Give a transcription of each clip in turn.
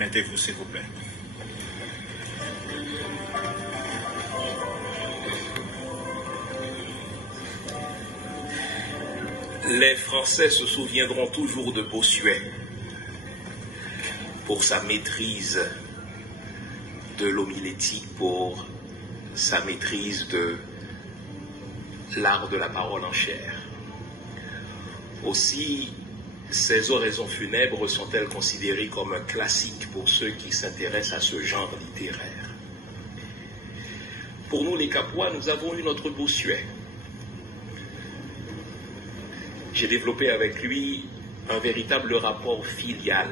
Mettez-vous, s'il vous plaît. Les Français se souviendront toujours de Bossuet pour sa maîtrise de l'homilétique, pour sa maîtrise de l'art de la parole en chair. Aussi, ces oraisons funèbres sont-elles considérées comme un classique pour ceux qui s'intéressent à ce genre littéraire. Pour nous, les Capois, nous avons eu notre Bossuet. J'ai développé avec lui un véritable rapport filial.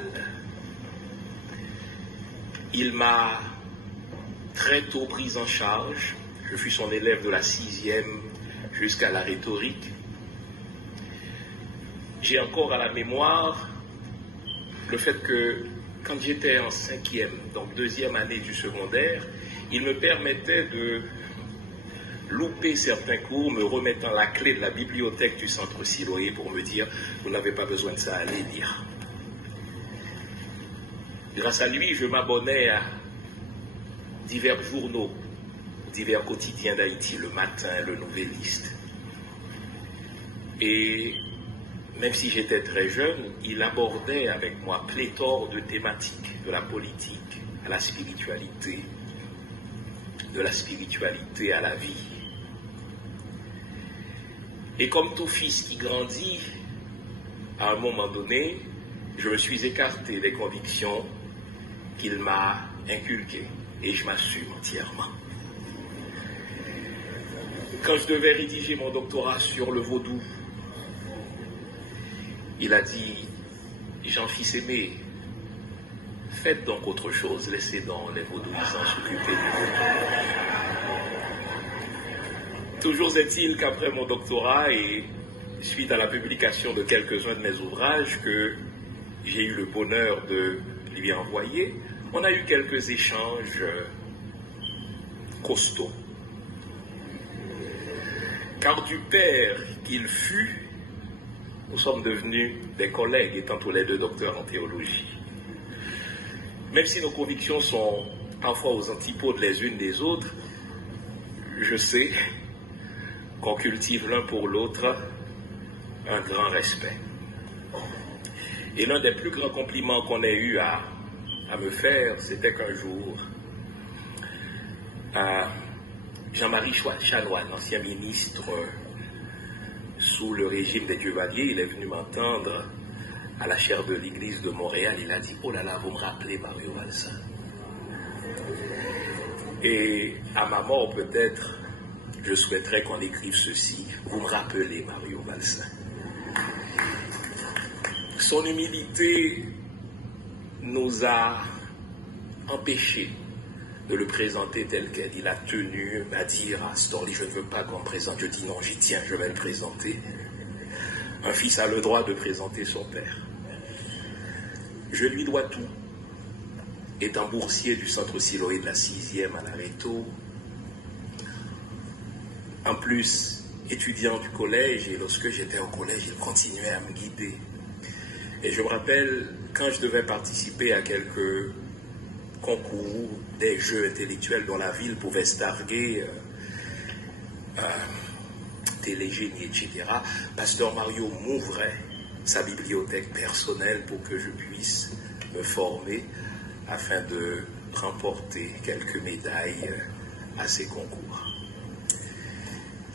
Il m'a très tôt pris en charge. Je fus son élève de la 6e jusqu'à la rhétorique. J'ai encore à la mémoire le fait que quand j'étais en 5e, donc 2e année du secondaire, il me permettait de louper certains cours, me remettant la clé de la bibliothèque du centre Siloé pour me dire « vous n'avez pas besoin de ça, allez lire ». Grâce à lui, je m'abonnais à divers journaux, divers quotidiens d'Haïti, Le Matin, Le Nouvelliste. Et même si j'étais très jeune, il abordait avec moi pléthore de thématiques, de la politique à la spiritualité, de la spiritualité à la vie. Et comme tout fils qui grandit, à un moment donné, je me suis écarté des convictions qu'il m'a inculquées et je m'assume entièrement. Quand je devais rédiger mon doctorat sur le vaudou, il a dit « Jean-Fils aimé, faites donc autre chose, laissez donc les vaudouisants s'occuper du vaudou. » Toujours est-il qu'après mon doctorat et suite à la publication de quelques-uns de mes ouvrages que j'ai eu le bonheur de lui envoyer, on a eu quelques échanges costauds. Car du père qu'il fut, nous sommes devenus des collègues, étant tous les deux docteurs en théologie. Même si nos convictions sont parfois aux antipodes les unes des autres, je sais qu'on cultive l'un pour l'autre un grand respect. Et l'un des plus grands compliments qu'on ait eu à me faire, c'était qu'un jour, Jean-Marie Chanoine, l'ancien ministre sous le régime des Duvalier, il est venu m'entendre à la chaire de l'église de Montréal. Il a dit « Oh là là, vous me rappelez Mario Valsin ». Et à ma mort peut-être, je souhaiterais qu'on écrive ceci. Vous me rappelez Mario Valsin. Son humilité nous a empêchés de le présenter tel quel. Il a tenu à dire à Storly, je ne veux pas qu'on me présente. Je dis non, j'y tiens, je vais le présenter. Un fils a le droit de présenter son père. Je lui dois tout. Étant boursier du centre Siloé de la 6e à la Réto, en plus étudiant du collège, et lorsque j'étais au collège, il continuait à me guider. Et je me rappelle, quand je devais participer à quelques concours, des jeux intellectuels dont la ville pouvait se targuer, télégénie, etc., Pasteur Mario m'ouvrait sa bibliothèque personnelle pour que je puisse me former afin de remporter quelques médailles à ces concours.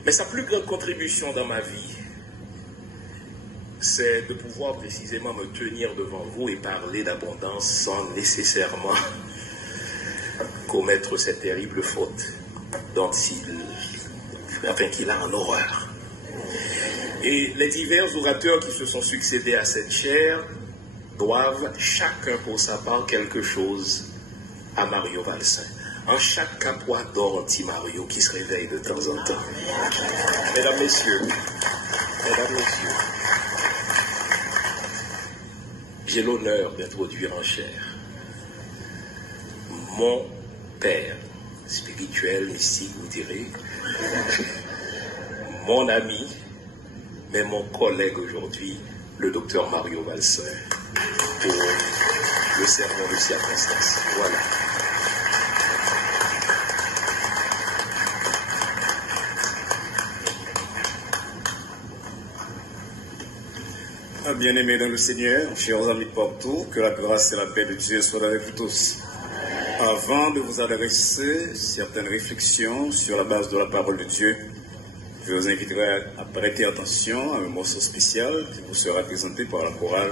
Mais sa plus grande contribution dans ma vie, c'est de pouvoir précisément me tenir devant vous et parler d'abondance sans nécessairement commettre cette terrible faute dont qu'il a en horreur. Et les divers orateurs qui se sont succédés à cette chaire doivent chacun pour sa part quelque chose à Mario Valsin. En chaque Capois dort un petit Mario qui se réveille de temps en temps. Mesdames, Messieurs, j'ai l'honneur d'introduire en chair mon père spirituel, mystique, vous direz, mon ami, mais mon collègue aujourd'hui, le docteur Mario Valser pour le serment de circonstance. Voilà. Bien-aimés dans le Seigneur, chers amis partout, que la grâce et la paix de Dieu soient avec vous tous. Avant de vous adresser certaines réflexions sur la base de la parole de Dieu, je vous inviterai à prêter attention à un morceau spécial qui vous sera présenté par la chorale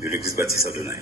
de l'Église baptiste Adonai.